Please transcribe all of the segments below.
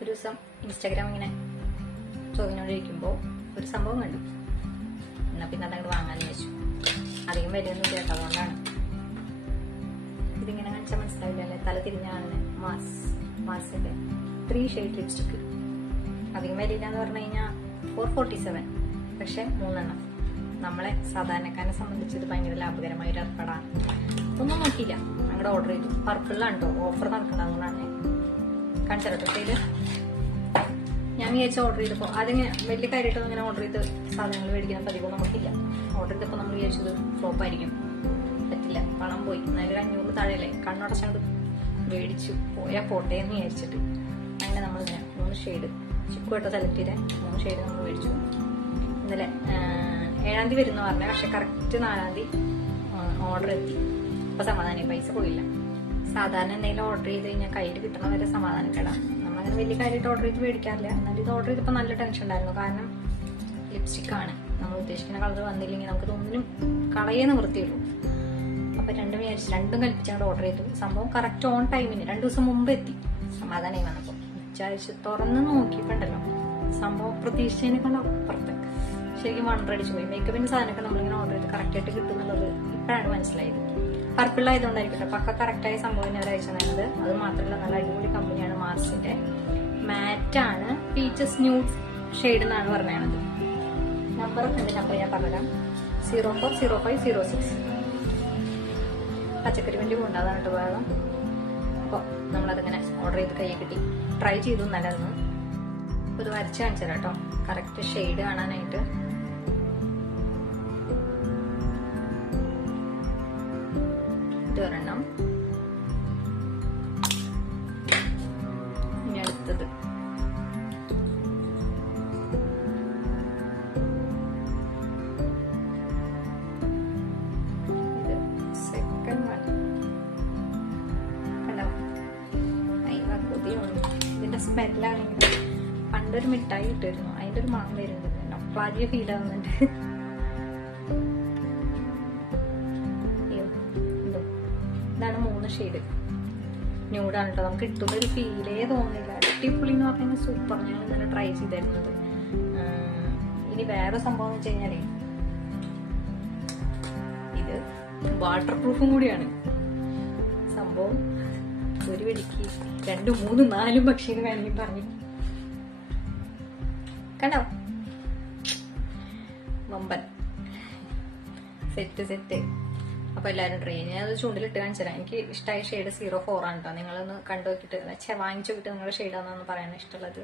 ഒരു ദിവസം ഇൻസ്റ്റാഗ്രാം ഇങ്ങനെ ചോദിച്ചുകൊണ്ടിരിക്കുമ്പോൾ ഒരു സംഭവം കണ്ടു. എന്നാ പിന്നെ അതങ്ങോട്ട് വാങ്ങാൻ വെച്ചു. അധികം വിലയൊന്നും കേട്ടോ, അതുകൊണ്ടാണ്. ഇതിങ്ങനെ കാണിച്ചാൽ മനസ്സിലാവില്ലല്ലേ, തല തിരിഞ്ഞാണ്. മാർസിന്റെ 3 ഷെയ്ഡ് ലിപ്സ്റ്റിക്ക്. അധികം വിലയില്ല എന്ന് പറഞ്ഞു കഴിഞ്ഞാൽ 447, പക്ഷെ 3 എണ്ണം. നമ്മളെ സാധാരണക്കാരനെ സംബന്ധിച്ച് ഇത് ഭയങ്കര ലാഭകരമായ ഒരു ഏർപ്പാടാണ്. ഒന്നും നോക്കിയില്ല, ഞങ്ങളുടെ ഓർഡർ ചെയ്തു. പർപ്പിളിലാണ് കേട്ടോ ഓഫർ നടക്കുന്നത്, അതുകൊണ്ടാണ് കാണിച്ചോ ഇത്. ഞാൻ വിചാരിച്ച ഓർഡർ ചെയ്തപ്പോൾ അതിങ്ങനെ വലിയ കാര്യമായിട്ടൊന്നും ഇങ്ങനെ ഓർഡർ ചെയ്ത് സാധനങ്ങൾ മേടിക്കുന്ന പതിവ് നമുക്കില്ല. ഓർഡർ ചെയ്തപ്പോൾ നമ്മൾ വിചാരിച്ചത് ഫ്ലോപ്പായിരിക്കും, പറ്റില്ല, പണം പോയി. എന്നാലും 500 താഴെയല്ലേ, കണ്ണടച്ചങ്ങോട്ട് മേടിച്ചു പോയാൽ പോട്ടെ എന്ന് വിചാരിച്ചിട്ട് അങ്ങനെ നമ്മളിങ്ങനെ 3 ഷെയ്ഡ് ചിക്കുമായിട്ട് സെലക്ട് ചെയ്തേ 3 ഷെയ്ഡ് നമ്മൾ മേടിച്ചു. ഇന്നലെ 7-ാം തീയതി വരുന്ന പറഞ്ഞാൽ, പക്ഷെ കറക്റ്റ് 4-ാം തീയതി ഓർഡർ എത്തി. അപ്പൊ സമാധാനം, പൈസ പോയില്ല. സാധാരണ എന്തെങ്കിലും ഓർഡർ ചെയ്ത് കഴിഞ്ഞാൽ കയ്യിൽ കിട്ടണ വരെ സമാധാനക്കേടാ. നമ്മളങ്ങനെ വലിയ കാര്യമായിട്ട് ഓർഡർ ചെയ്ത് മേടിക്കാറില്ല. എന്നാലും ഇത് ഓർഡർ ചെയ്തപ്പോൾ നല്ല ടെൻഷൻ ഉണ്ടായിരുന്നു. കാരണം ലിപ്സ്റ്റിക്കാണ്, നമ്മൾ ഉദ്ദേശിക്കുന്ന കളർ വന്നില്ലെങ്കിൽ നമുക്ക് ഒന്നിനും കളയേ നിവൃത്തിയുള്ളൂ. അപ്പൊ രണ്ടും കൽപ്പിച്ചങ്ങോട്ട് ഓർഡർ ചെയ്തു. സംഭവം കറക്റ്റ് ഓൺ ടൈമിന് 2 ദിവസം മുമ്പ് എത്തി. സമാധാനമായി വന്നപ്പോൾ വിചാരിച്ച് തുറന്ന് നോക്കിയിട്ടുണ്ടല്ലോ, സംഭവം പ്രതീക്ഷിച്ചതിനേക്കാൾ അപ്പുറത്ത്. ശരിക്കും വണ്ടടിച്ചു പോയി. മേക്കപ്പിന്റെ സാധനമൊക്കെ നമ്മളിങ്ങനെ ഓർഡർ ചെയ്ത് കറക്റ്റായിട്ട് കിട്ടുന്നുള്ളത് ഇപ്പോഴാണ് മനസ്സിലായത്. പർപ്പിളായതുകൊണ്ടായിരിക്കട്ടെ, പക്ക കറക്റ്റായ സംഭവം അവർ അയച്ചു തന്നത്. അത് മാത്രമല്ല നല്ല അടിപൊളി കമ്പനിയാണ് മാർസിന്റെ. മാറ്റാണ്, പീച്ചസ് ന്യൂഡ് ഷെയ്ഡ് എന്നാണ് പറഞ്ഞത്. നമ്പറൊക്കെ ഉണ്ട്, നമ്പർ ഞാൻ പറഞ്ഞുതരാം. 040506. പച്ചക്കറി വണ്ടി കൊണ്ടാതാണ് കേട്ടോ ഭാഗം. അപ്പോൾ നമ്മളതിങ്ങനെ ഓർഡർ ചെയ്ത് കയ്യിൽ കിട്ടി. ട്രൈ ചെയ്തു, നല്ലതെന്ന്. ഒരു വരച്ച് കാണിച്ചു തരാം കേട്ടോ, കറക്റ്റ് ഷെയ്ഡ് കാണാനായിട്ട്. ഒരെണ്ണം, ഇനി അടുത്തത്. ഇത് സെക്കൻഡ് വൺ. കണ്ടോ, കൊതിയുണ്ട്. ഇതിന്റെ സ്മെല്ലാണെങ്കിൽ പണ്ടൊരു മിഠായി ഇട്ടിരുന്നു, അതിന്റെ ഒരു മണം വരുന്നുണ്ട്. വലിയ ഫീൽ ആവുന്നുണ്ട്. ഇതാണ് 3 ഷെയ്ഡ്. ന്യൂഡാണ് കേട്ടോ. നമുക്ക് കിട്ടുന്ന ഒരു ഫീലേ തോന്നുന്നില്ല. അടിപൊളി എന്ന് പറഞ്ഞാൽ സൂപ്പർ. ഞാൻ ഇന്നലെ ട്രൈ ചെയ്തായിരുന്നത്. ഇനി വേറെ സംഭവം എന്ന് വെച്ച് കഴിഞ്ഞാലേ, ഇത് വാട്ടർ പ്രൂഫും കൂടിയാണ് സംഭവം. ഒരു വെടിക്ക് 2, 3, 4 പക്ഷിന്ന് വേണമെങ്കിൽ പറഞ്ഞു. കണ്ടോ, വമ്പൻ സെറ്റ്. അപ്പൊ എല്ലാവരും ട്രൈ ചെയ്യും. ഞാനത് ചൂണ്ടിലിട്ട് കാണിച്ചു തരാം. എനിക്ക് ഇഷ്ടമായ ഷെയ്ഡ് 04 ആണ് കേട്ടോ. നിങ്ങളൊന്ന് കണ്ടു നോക്കിയിട്ട് വാങ്ങിച്ചു നോക്കിയിട്ട് നിങ്ങളുടെ ഷെയ്ഡാണെന്ന് പറയാൻ ഇഷ്ടമുള്ളത്.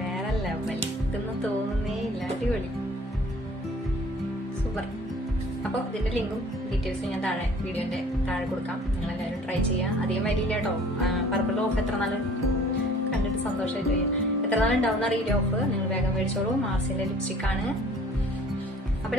വേറെ ലെവൽ ഇതൊന്നും തോന്നുന്നേ ഇല്ല. അടിപൊളി, സൂപ്പർ. അപ്പോൾ ഇതിന്റെ ലിങ്കും ഡീറ്റെയിൽസും ഞാൻ വീഡിയോന്റെ താഴെ കൊടുക്കാം. നിങ്ങൾ എല്ലാവരും ട്രൈ ചെയ്യാം. അധികം വരില്ല കേട്ടോ. പർപ്പിൾ ഓഫ് എത്ര നാൾ കണ്ടിട്ട് സന്തോഷമായിട്ട് എത്ര നാൾ ഉണ്ടാവുന്ന അറിയില്ല ഓഫ്. നിങ്ങൾ വേഗം മേടിച്ചോളൂ. മാർസിന്റെ ലിപ്സ്റ്റിക് ആണ്. അപ്പോൾ